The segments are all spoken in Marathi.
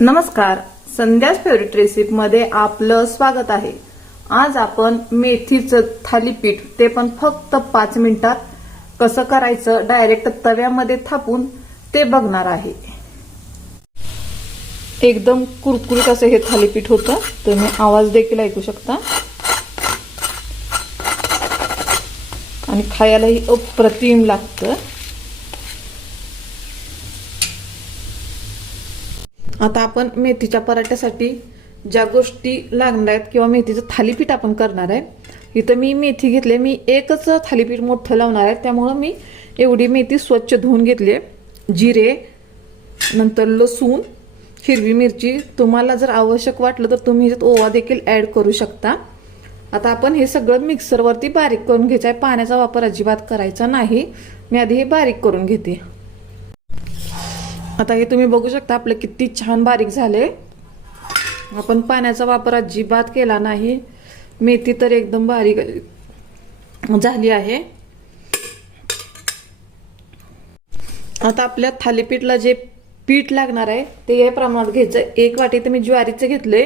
नमस्कार, संध्याच फेवरेट रेसिपी मध्ये आपलं स्वागत आहे। आज आपण मेथीचं थालीपीठ ते पण फक्त 5 मिनिटात कसं करायचं डायरेक्ट तव्यामध्ये थापून ते बघणार आहे। एकदम कुरकुरीत असं हे थालीपीठ होतं, तुम्ही आवाज देखील ऐकू शकता आणि खायलाही अप्रतिम लागतं। आता आपण मेथीच्या पराठ्यासाठी ज्या गोष्टी लागणार आहेत किंवा मेथीचं थालीपीठ आपण करणार आहे, इथं मी मेथी घेतली। मी एकच थालीपीठ मोठं लावणार आहे, त्यामुळे मी एवढी मेथी स्वच्छ धुवून घेतली। जिरे, नंतर लसूण, हिरवी मिरची, तुम्हाला जर आवश्यक वाटलं तर तुम्ही ह्याच्यात ओवा देखील ऍड करू शकता। आता आपण हे सगळं मिक्सरवरती बारीक करून घ्यायचं आहे, पाण्याचा वापर अजिबात करायचा नाही। मी आधी हे बारीक करून घेते। आता हे तुम्ही बघू शकता आपलं किती छान बारीक झाले। आपण पाण्याचा वापर अजिबात केला नाही, मेथी तर एकदम बारीक झाली आहे। आता आपल्या थालीपीठला जे पीठ लागणार आहे ते या प्रमाणात घ्यायचं। 1 वाटी तर मी ज्वारीचं घेतले,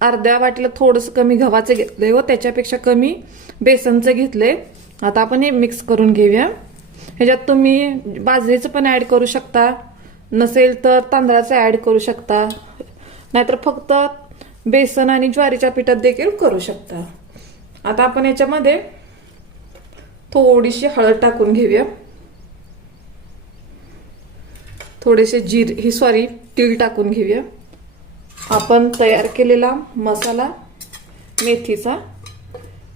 अर्ध्या वाटीला थोडंसं कमी गव्हाचं घेतलंय व त्याच्यापेक्षा कमी बेसनचं घेतलंय। आता आपण हे मिक्स करून घेऊया। ह्याच्यात तुम्ही बाजरीचं पण ऍड करू शकता, नसेल तर तांदळाचं ऍड करू शकता, नाहीतर फक्त बेसन आणि ज्वारीच्या पिठात देखील करू शकता। आता आपण याच्यामध्ये थोडीशी हळद टाकून घेऊया, थोडेसे तीळ टाकून घेऊया। आपण तयार केलेला मसाला मेथीचा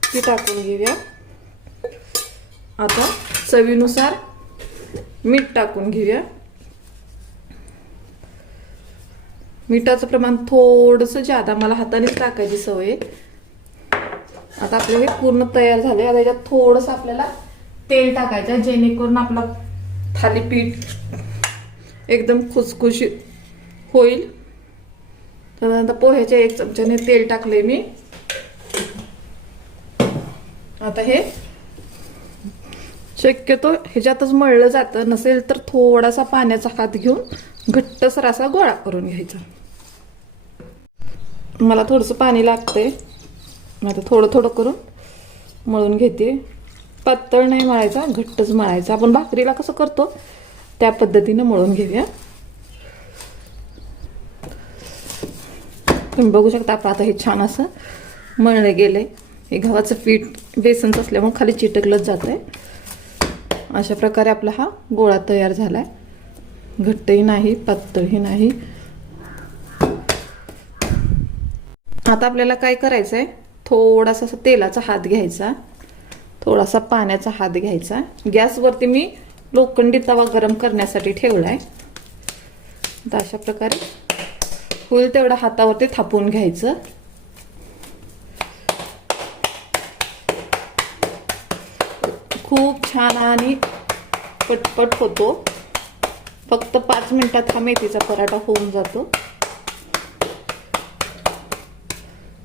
ती टाकून घेऊया। आता चवीनुसार मीठ टाकून घेऊया। मिठाचं प्रमाण थोडंसं जादा, मला हातानेच टाकायची सवय आहे। आता आपलं हे पूर्ण तयार झाले। आता याच्यात थोडंसं आपल्याला तेल टाकायचं, जेणेकरून आपलं थालीपीठ एकदम खुसखुशीत होईल। त्यानंतर पोह्याच्या 1 चमच्याने तेल टाकले मी। आता हे शक्यतो ह्याच्यातच मळलं जातं, नसेल तर थोडासा पाण्याचा हात घेऊन घट्टसर असा गोळा करून घ्यायचा। मला थोडंसं पाणी लागतंय, आता थोडं थोडं करून मळून घेते। पातळ नाही मळायचा, घट्टच मळायचा। आपण भाकरीला कसं करतो त्या पद्धतीने मळून घेऊया। तुम्ही बघू शकता आता हे छान असं मळलं गेलंय। हे गव्हाचं पीठ बेसनचं असल्यामुळे खाली चिटकलंच जातंय। अशा प्रकारे आपला हा गोळा तयार झालाय, घट्टही नाही पातळही नाही। आता आपल्याला काय करायचंय, थोडासा तेलाचा हात घ्यायचा, थोडासा पाण्याचा हात घ्यायचा। गॅसवरती मी लोखंडी तवा गरम करण्यासाठी ठेवलाय। तर अशा प्रकारे होईल तेवढा हातावरती थापून घ्यायचं। खूप छान आणि पटपट होतो। फक्त 5 मिनिटात हा मेथीचा पराठा होऊन जातो।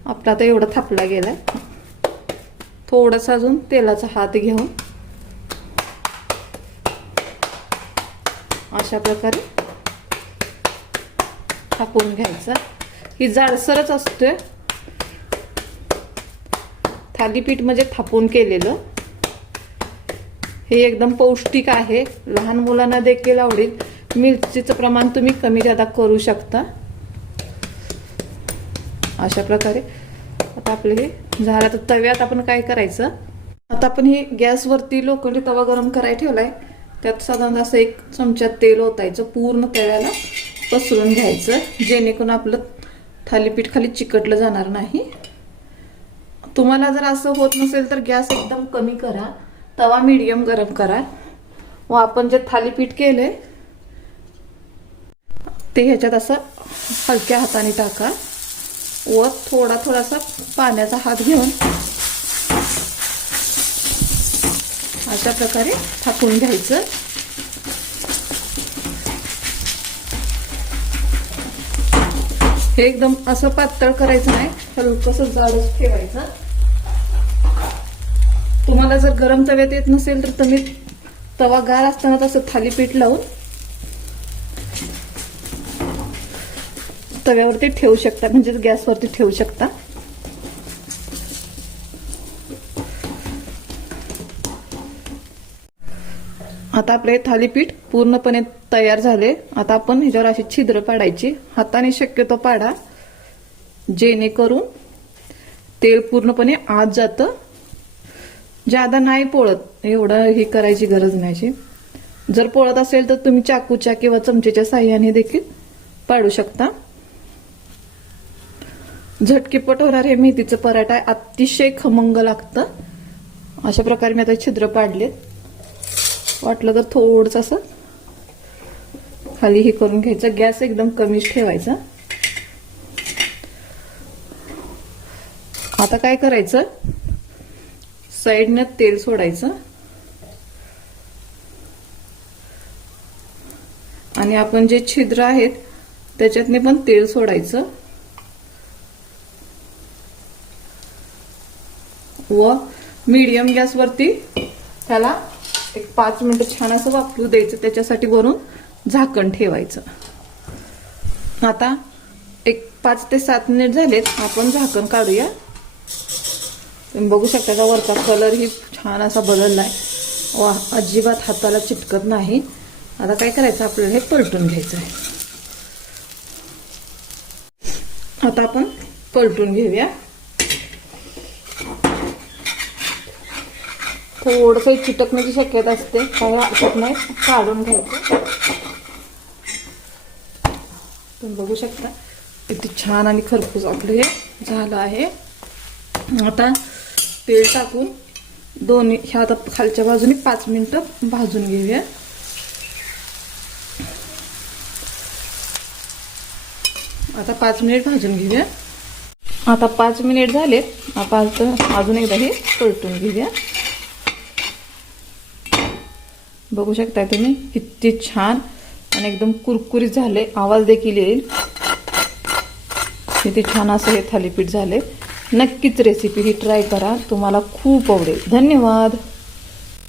आपला आता एवढा थापला गेलाय। थोडासा अजून तेलाचा हात घेऊन अशा प्रकारे थापून घ्यायचा। ही जाडसरच असते थालीपीठ म्हणजे थापून केलेलं। हे एकदम पौष्टिक आहे, लहान मुलांना देखील आवडेल। मिरचीचं प्रमाण तुम्ही कमी जादा करू शकता। अशा प्रकारे आता आपले हे झालं। तर तव्यात आपण काय करायचं, आता आपण हे गॅसवरती लोखंडी तवा गरम करायला ठेवलाय, त्यात साधारण असं 1 चमचा तेल ओतायचं, पूर्ण तव्याला पसरून घ्यायचं, जेणेकरून आपलं थालीपीठ खाली चिकटलं जाणार नाही। तुम्हाला जर असं होत नसेल तर गॅस एकदम कमी करा, तवा मीडियम गरम करा व आपण जे थालीपीठ केलंय ते ह्याच्यात असं हलक्या हाताने टाका व थोडासा पाण्याचा हात घेऊन अशा प्रकारे थापून घ्यायचं। हे एकदम असं पातळ करायचं नाही, हलकंसं जाडच ठेवायचं। तुम्हाला जर गरम तव्यात येत नसेल तर तुम्ही तवा गार असताना तसं थालीपीठ लावून तव्यावरती ठेवू शकता, म्हणजे गॅसवरती ठेवू शकता. आता आपले थालीपीठ पूर्णपणे तयार झाले. आता आपण ह्याच्यावर अशी छिद्र पाडायची. हाताने शक्यतो पाडा, जेणेकरून तेल पूर्णपणे आत जातं. ज्यादा नाही पोळत, एवढं हे करायची गरज नाही. जर पोळत असेल तर तुम्ही चाकूच्या किंवा चमचेच्या साह्याने देखील पाडू शकता. झटकीपट होणार हे मेथीचं पराठा अतिशय खमंग लागतं. अशा प्रकारे मी आता छिद्र पाडले. वाटलं तर थोडंच असं खाली हे करून घ्यायचं. गॅस एकदम कमीच ठेवायचा. आता काय करायचं, साईडनं तेल सोडायचं आणि आपण जे छिद्र आहेत त्याच्यातने पण तेल सोडायचं व मीडियम गॅसवरती त्याला एक 5 मिनिटं छान असं वाफू द्यायचं. त्याच्यासाठी वरून झाकण ठेवायचं. आता एक 5 ते 7 मिनिट झालेत. आपण झाकण काढूया. तुम्ही बघू शकता का वरचा कलर ही छान असा बदललाय. वा, अजिबात हाताला चिटकत नाही. आता काय करायचं, आपल्याला हे पलटून घ्यायचं आहे. आता आपण पलटून घेऊया. थोडंसं चिटकण्याची शक्यता असते, काही हरकत नाही, काढून घ्यायचं. तुम्ही बघू शकता किती छान आणि खरपूस आपलं हे झालं आहे. आता तेल टाकून दोन्ही ह्या आता खालच्या बाजूने 5 मिनिटं भाजून घेऊया. आता 5 मिनिट भाजून घेऊया. आता 5 मिनिट झाले. आपण अजून एकदा हे पलटून घेऊया. बघू शकताय तुम्ही किती छान आणि एकदम कुरकुरीत झाले. आवाज देखील येईल. किती छान असं हे थालीपीठ झाले. नक्कीच रेसिपी ही ट्राय करा, तुम्हाला खूप आवडेल. धन्यवाद.